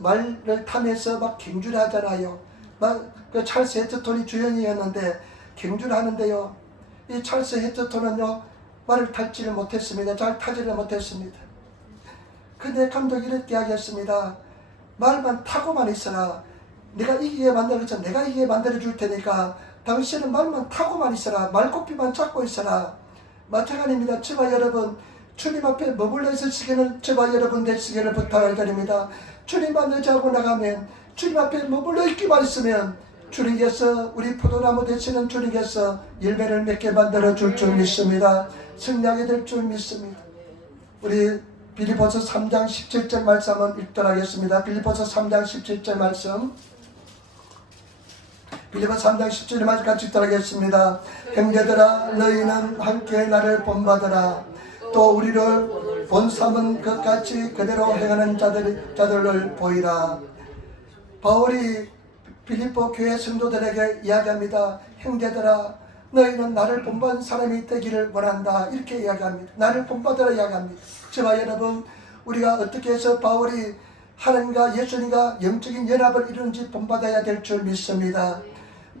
말을 타면서 막 경주를 하잖아요. 막 그 찰스 헤스턴이 주연이었는데 경주를 하는데요. 이 찰스 헤스턴은요 말을 탈지를 못했습니다. 잘 타지를 못했습니다. 근데 감독이 이렇게 이야기했습니다. 말만 타고만 있어라. 내가 이기게 만들어서 내가 이기게 만들어 줄 테니까 당신은 말만 타고만 있어라. 말꼬피만 잡고 있어라. 마찬가지입니다. 저와 여러분 주님 앞에 머물러 있으시기는 저와 여러분 되시기를 부탁을 드립니다. 주님만 의지하고 나가면 주님 앞에 머물러 있기만 있으면 주님께서 우리 포도나무 되시는 주님께서 열매를 맺게 만들어 줄 줄 믿습니다. 승리하게 될 줄 믿습니다. 우리 빌립보서 3장 17절 말씀 한번 읽도록 하겠습니다. 빌립보서 3장 17절 말씀 빌립보서 3장 17절 말씀 같이 읽도록 하겠습니다. 형제들아 너희는 함께 나를 본받으라. 또 우리를 본삼은 끝까지 그대로 행하는 자들을 보이라. 바울이 빌립보 교회 성도들에게 이야기합니다. 형제들아 너희는 나를 본받은 사람이 되기를 원한다. 이렇게 이야기합니다. 나를 본받으라 이야기합니다. 저와 여러분 우리가 어떻게 해서 바울이 하나님과 예수님과 영적인 연합을 이루는지 본받아야 될 줄 믿습니다.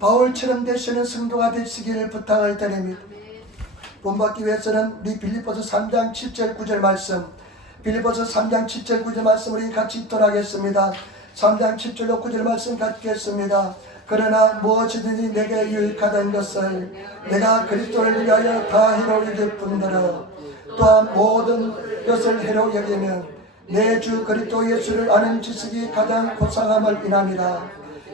바울처럼 되시는 성도가 되시기를 부탁을 드립니다. 본받기 위해서는 우리 빌립보서 3장 7절 9절 말씀 빌립보서 3장 7절 9절 말씀 우리 같이 읽도록 하겠습니다. 3장 7절로 9절 말씀 갖겠습니다. 그러나 무엇이든지 내게 유익하던 것을 내가 그리스도를 위하여 다 해로 여길 뿐더러 또한 모든 것을 해로 여기면 내 주 그리스도 예수를 아는 지식이 가장 고상함을 인함이라.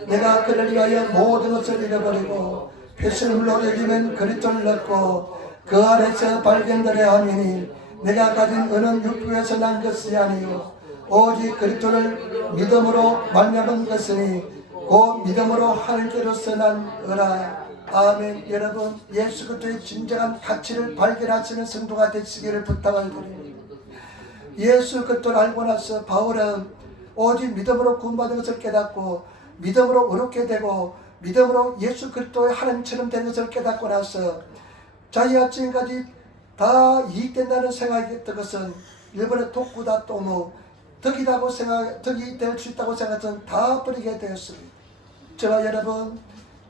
내가 그를 위하여 모든 것을 잃어버리고 폐슬물로 여기면 그리스도를 얻고 그 안에서 발견되려 함이니 내가 가진 은은 육부에서 난 것이 아니요 오직 그리스도를 믿음으로 말미암은 것이니 그 믿음으로 하늘께로서 난 의라. 아멘. 여러분 예수 그리스도의 진정한 가치를 발견하시는 성도가 되시기를 부탁을 드립니다. 예수 그리스도를 알고 나서 바울은 오직 믿음으로 구원받은 것을 깨닫고 믿음으로 의롭게 되고 믿음으로 예수 그리스도의 하나님처럼 된 것을 깨닫고 나서 자기가 지금까지 다 이익된다는 생각했던 것은 일본의 독구다 또무 덕이 될 수 있다고 생각했던 다 버리게 되었습니다. 저와 여러분,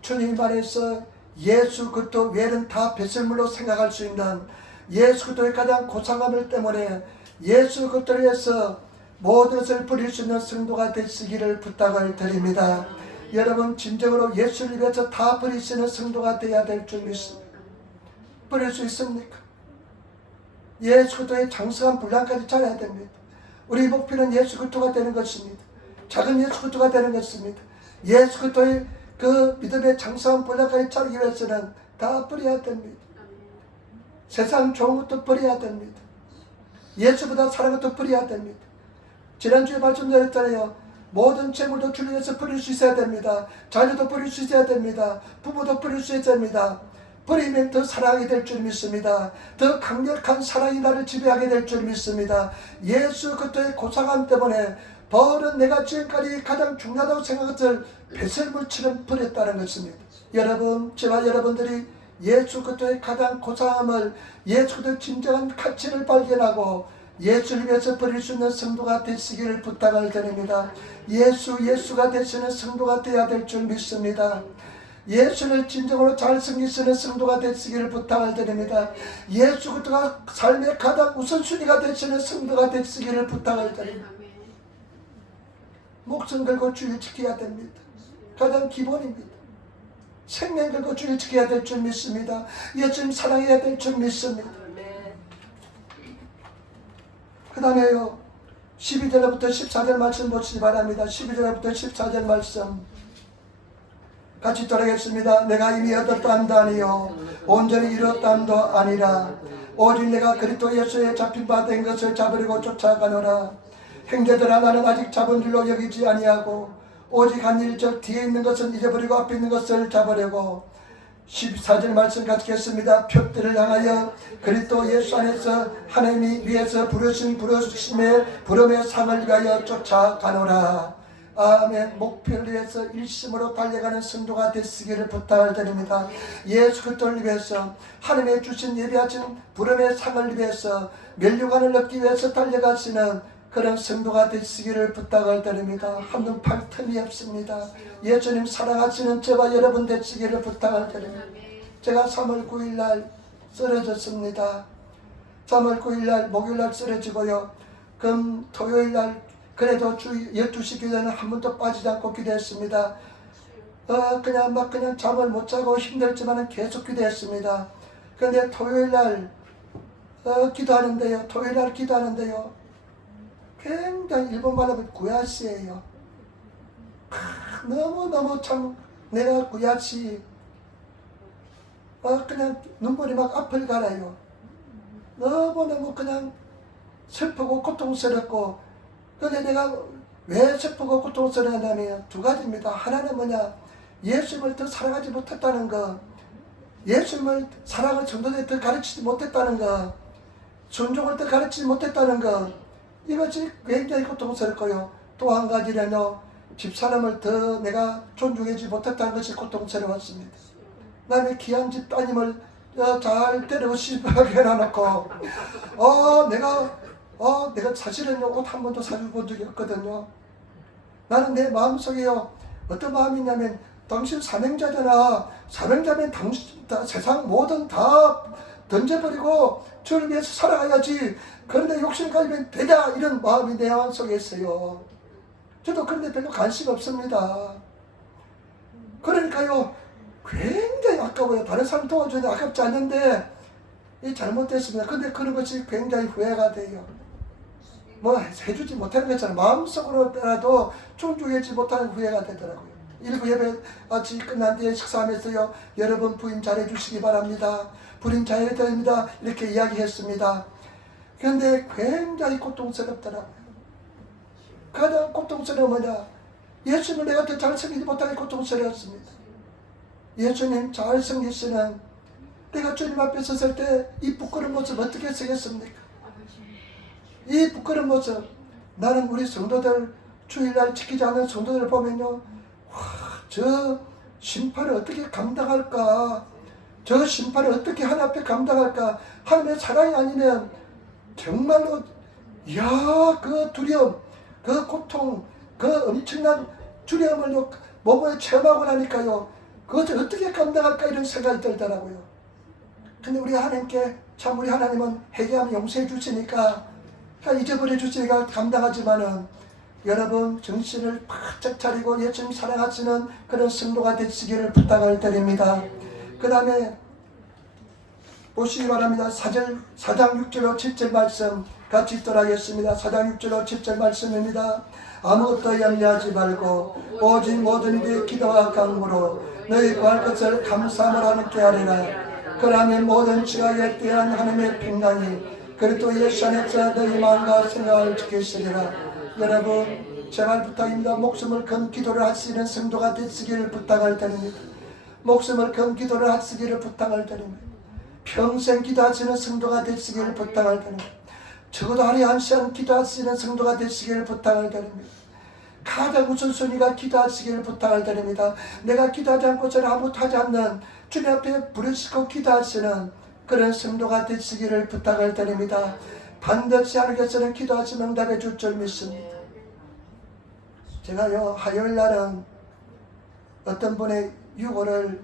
주님 안에서 예수 그리스도 외에는 다 배설물로 생각할 수 있는 예수 그리스도의 가장 고상함을 때문에 예수 그리스도를 위해서 모든 것을 버릴 수 있는 성도가 되시기를 부탁을 드립니다. 여러분, 진정으로 예수를 위해서 다 버릴 수 있는 성도가 되어야 될 줄 믿습니다. 버릴 수 있습니까? 예수 그리스도의 장성한 분량까지 잘해야 됩니다. 우리 목표는 예수 그리스도가 되는 것입니다. 작은 예수 그리스도가 되는 것입니다. 예수 그리스도의 그 믿음의 장성한 분량까지 차리기 위해서는 다 버려야 됩니다. 세상 좋은 것도 버려야 됩니다. 예수보다 사랑한 것도 버려야 됩니다. 지난주에 말씀드렸잖아요. 모든 재물도 주를 위해서 버릴 수 있어야 됩니다. 자녀도 버릴 수 있어야 됩니다. 부모도 버릴 수 있어야 됩니다. 버리면 더 사랑하게 될 줄 믿습니다. 더 강력한 사랑이 나를 지배하게 될 줄 믿습니다. 예수 그리스도의 고상함 때문에 바울은 내가 지금까지 가장 중요하다고 생각한 것을 배설물처럼 버렸다는 것입니다. 여러분, 저와 여러분들이 예수 그리스도의 가장 고상함을, 예수 그리스도의 진정한 가치를 발견하고 예수를 위해서 버릴 수 있는 성도가 되시기를 부탁을 드립니다. 예수가 되시는 성도가 되어야 될 줄 믿습니다. 예수를 진정으로 잘 섬기시는 성도가 되시기를 부탁을 드립니다. 예수 그리스도가 삶의 가장 우선순위가 되시는 성도가 되시기를 부탁을 드립니다. 목숨 걸고 주를 지켜야 됩니다. 가장 기본입니다. 생명 걸고 주를 지켜야 될 줄 믿습니다. 예수님 사랑해야 될 줄 믿습니다. 그 다음에요, 12절부터 14절 말씀 보시기 바랍니다. 12절부터 14절 말씀 같이 따르겠습니다. 내가 이미 얻었다함도 아니요 온전히 이뤘다함도 아니라 오직 내가 그리스도 예수에 잡힌 바 된 것을 잡으려고 쫓아가노라. 형제들아, 나는 아직 잡은 줄로 여기지 아니하고 오직 한 일 저 뒤에 있는 것은 잊어버리고 앞에 있는 것을 잡으려고. 14절 말씀 갖겠습니다. 표대를 향하여 그리스도 예수 안에서 하나님이 위에서 부름의 상을 위하여 쫓아가노라. 아멘. 목표를 위해서 일심으로 달려가는 성도가 되시기를 부탁을 드립니다. 예수 그리스도를 위해서, 하나님의 주신 예비하신 부름의 상을 위해서, 면류관을 얻기 위해서 달려가시는 그런 성도가 되시기를 부탁을 드립니다. 한눈 팔 틈이 없습니다. 예수님 사랑하시는 저와 여러분 되시기를 부탁을 드립니다. 제가 3월 9일 날 쓰러졌습니다. 3월 9일 날 목요일 날 쓰러지고요. 토요일 날 그래도 주 12시 기도는 한 번도 빠지지 않고 기도했습니다. 그냥 잠을 못 자고 힘들지만 계속 기도했습니다. 그런데 토요일 날 기도하는데요. 굉장히 일본 말로 구야시예요. 너무너무 참 내가 구야시 그냥 눈물이 막 앞을 가라요. 너무너무 그냥 슬프고 고통스럽고. 그런데 내가 왜 슬프고 고통스러웠냐면 두 가지입니다. 하나는 뭐냐, 예수님을 더 사랑하지 못했다는 거, 예수님을 사랑을 정도에 더 가르치지 못했다는 거, 순종을 더 가르치지 못했다는 거, 이것이 굉장히 고통스럽고요. 또 한 가지는요, 집사람을 더 내가 존중하지 못했다는 것이 고통스러웠습니다. 남의 귀한 집 따님을 잘 데리고 시집하게 해놔놓고 내가 사실은요, 옷 한 번도 사준 적이 없거든요. 나는 내 마음속에요, 어떤 마음이 있냐면, 당신 사명자잖아. 사명자면 당신 세상 모든 다 던져버리고 주를 위해서 살아가야지. 그런데 욕심 가지면 되냐, 이런 마음이 내 마음속에 있어요. 저도 그런데 별로 관심 없습니다. 그러니까요, 굉장히 아까워요. 다른 사람 도와주는데 아깝지 않는데 잘못됐습니다. 근데 그런 것이 굉장히 후회가 돼요. 해주지 못하는 것처럼 마음속으로라도 존중하지 못하는 후회가 되더라고요. 일부 예배 같이 끝난 뒤에 식사하면서요, 여러분 부인 잘해주시기 바랍니다. 부인 잘해야 됩니다. 이렇게 이야기했습니다. 그런데 굉장히 고통스럽더라고요. 가장 고통스러운 뭐냐, 예수님을 내가 더 잘 섬기지 못하게 고통스러웠습니다. 예수님 잘 섬기시는 내가 주님 앞에 섰을 때 이 부끄러운 모습 어떻게 쓰겠습니까? 이 부끄러운 모습, 나는 우리 성도들, 주일날 지키지 않는 성도들을 보면요, 와, 저 심판을 어떻게 감당할까? 저 심판을 어떻게 하나님 앞에 감당할까? 하나님의 사랑이 아니면 정말로, 이야, 그 두려움, 그 고통, 그 엄청난 두려움을 몸에 체험하고 나니까요, 그것을 어떻게 감당할까? 이런 생각이 들더라고요. 근데 우리 하나님께, 참 우리 하나님은 회개하면 용서해 주시니까, 잊어버려 주시니까 감당하지만은, 여러분 정신을 바짝 차리고 예수님 사랑하시는 그런 성도가 되시기를 부탁을 드립니다. 그 다음에 보시기 바랍니다. 4장 6절로 7절 말씀 같이 읽도록하겠습니다. 4장 6절로 7절 말씀입니다. 아무것도 염려하지 말고 오직 모든 일에 기도와 간구로 너희 구할 것을 감사함으로 하나님께 하리라. 그러면 모든 지각에 대한 하나님의 평강이 그리스도 예수 안에서 너희 마음과 생각을 지키시리라. 여러분 제발 부탁입니다. 목숨을 건 기도를 할 수 있는 성도가 되시기를 부탁을 드립니다. 목숨을 건 기도를 하시기를 부탁을 드립니다. 평생 기도하시는 성도가 되시기를 부탁을 드립니다. 적어도 하루에 한 시간 기도하시는 성도가 되시기를 부탁을 드립니다. 가장 우선순위가 기도하시기를 부탁을 드립니다. 내가 기도하지 않고서는 아무것도 하지 않는 주님 앞에 부르시고 기도하시는 그런 성도가 되시기를 부탁을 드립니다. 반드시 하나님께서는 기도하시면 응답해 줄 줄 믿습니다. 제가요 화요일 날은 어떤 분의 유고를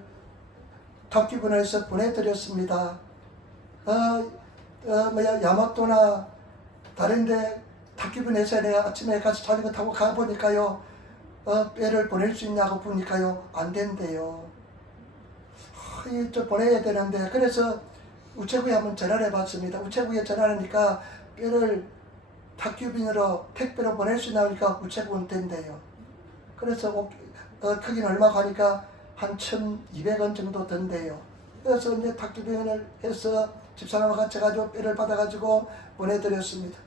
탁기분에서 보내드렸습니다. 야마토나 다른데 탁기분에서 내가 아침에 가서 자전거 타고 가보니까요, 배를 보낼 수 있냐고 보니까요, 안 된대요. 좀 보내야 되는데, 그래서 우체국에 한번 전화를 해봤습니다. 우체국에 전화하니까 배를 탁기분으로 택배로 보낼 수 있나니까 우체국은 된대요. 그래서 크기는 얼마 가니까 한 1,200원 정도 든대요. 그래서 이제 탁기분을 해서 집사람과 같이 가지고 배를 받아가지고 보내드렸습니다.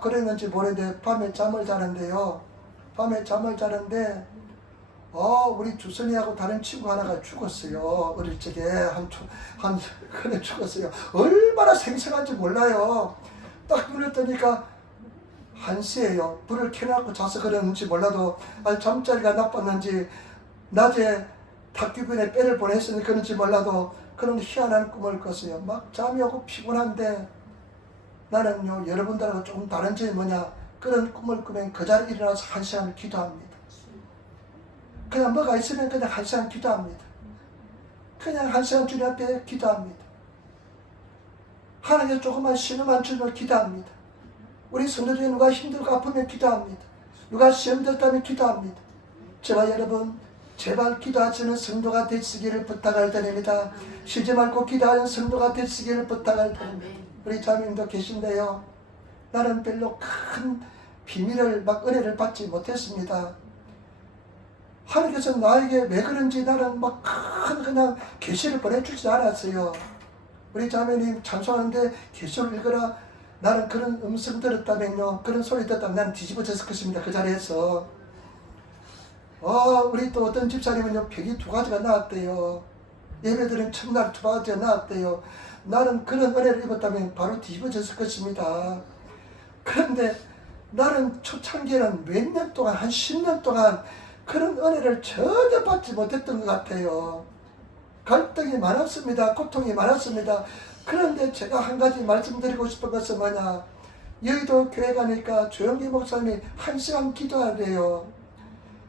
그랬는지 모르는데 밤에 잠을 자는데요. 밤에 잠을 자는데 우리 주선이하고 다른 친구 하나가 죽었어요. 어릴 적에 그래 죽었어요. 얼마나 생생한지 몰라요. 딱 눈을 뜨니까 1시예요. 불을 켜놓고 자서 그러는지 몰라도 잠자리가 나빴는지 낮에 탁기분에 배를 보냈으니 그런지 몰라도 그런 희한한 꿈을 꿨어요. 막 잠이 오고 피곤한데 나는요 여러분들하고 조금 다른 점이 뭐냐, 그런 꿈을 꾸면 그 자리에 일어나서 1시간을 기도합니다. 그냥 뭐가 있으면 그냥 1시간 기도합니다. 그냥 1시간 주님 앞에 기도합니다. 하나님께 조금만 신음만 주면 기도합니다. 우리 성도 중에 누가 힘들고 아프면 기도합니다. 누가 시험 들었다면 기도합니다. 제발 여러분 제발 기도하시는 성도가 되시기를 부탁을 드립니다. 쉬지 말고 기도하는 성도가 되시기를 부탁을 드립니다. 우리 자매님도 계신데요, 나는 별로 큰 비밀을 은혜를 받지 못했습니다. 하나님께서 나에게 왜 그런지 나는 큰 그냥 계시를 보내주지 않았어요. 우리 자매님 찬송하는데 계시를 읽어라, 나는 그런 음성 들었다면요, 그런 소리 듣다면 나는 뒤집어졌을 것입니다. 그 자리에서 우리 또 어떤 집사님은요 벽이 2가지가 나왔대요. 예배드린 첫날 2가지가 나왔대요. 나는 그런 은혜를 입었다면 바로 뒤집어졌을 것입니다. 그런데 나는 초창기에는 몇 년 동안 한 10년 동안 그런 은혜를 전혀 받지 못했던 것 같아요. 갈등이 많았습니다. 고통이 많았습니다. 그런데 제가 한 가지 말씀드리고 싶은 것은 뭐냐, 여의도 교회 가니까 조영기 목사님이 1시간 기도하래요.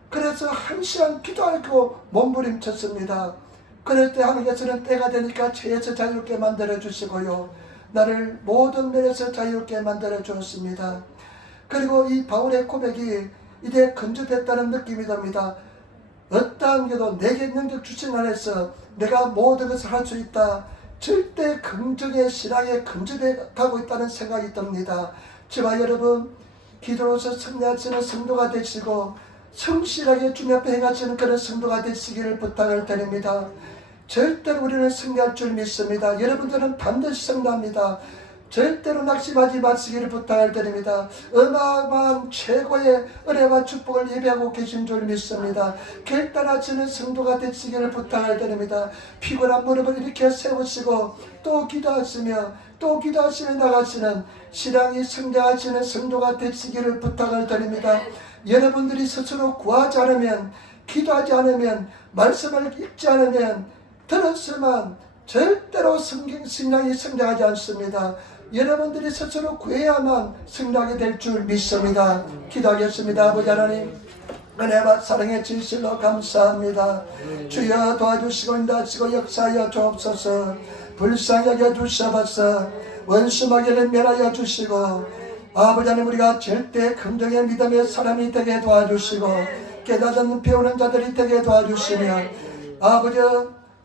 그래서 1시간 기도하고 몸부림쳤습니다. 그럴 때 하나님께서는 때가 되니까 죄에서 자유롭게 만들어 주시고요, 나를 모든 면에서 자유롭게 만들어 주었습니다. 그리고 이 바울의 고백이 이제 건조됐다는 느낌이 듭니다. 어떠한 게도 내게 능력 주신 안에서 내가 모든 것을 할 수 있다. 절대 긍정의 신앙에 건조해 가고 있다는 생각이 듭니다. 저와 여러분 기도로서 승리하시는 성도가 되시고 성실하게 주님 앞에 행하시는 그런 성도가 되시기를 부탁을 드립니다. 절대로 우리는 승리할 줄 믿습니다. 여러분들은 반드시 승리합니다. 절대로 낙심하지 마시기를 부탁을 드립니다. 어마어마한 최고의 은혜와 축복을 예배하고 계신 줄 믿습니다. 결단하시는 성도가 되시기를 부탁을 드립니다. 피곤한 무릎을 이렇게 세우시고 또 기도하시며 나가시는 신앙이 성장하시는 성도가 되시기를 부탁을 드립니다. 여러분들이 스스로 구하지 않으면, 기도하지 않으면, 말씀을 읽지 않으면, 들었으면 절대로 신앙이 성장하지 않습니다. 여러분들이 스스로 구해야만 성장하게 될 줄 믿습니다. 기도하겠습니다. 아버지 하나님, 은혜와 사랑의 진실로 감사합니다. 주여 도와주시고 인도하시고 역사하여 주옵소서. 불쌍히 여겨 주셔서 원수마귀를 멸하여 주시고, 아버지 하나님, 우리가 절대 긍정의 믿음의 사람이 되게 도와주시고 깨닫는 배우는 자들이 되게 도와주시며, 아버지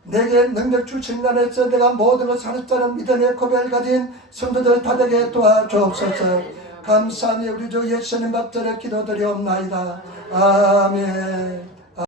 내게 능력 주신 날에서 내가 모든 것을 하는 자는 믿음의 고백을 가진 성도들 다 되게 도와주옵소서. 감사하니 우리 주 예수님 앞전에 기도드리옵나이다. 아멘.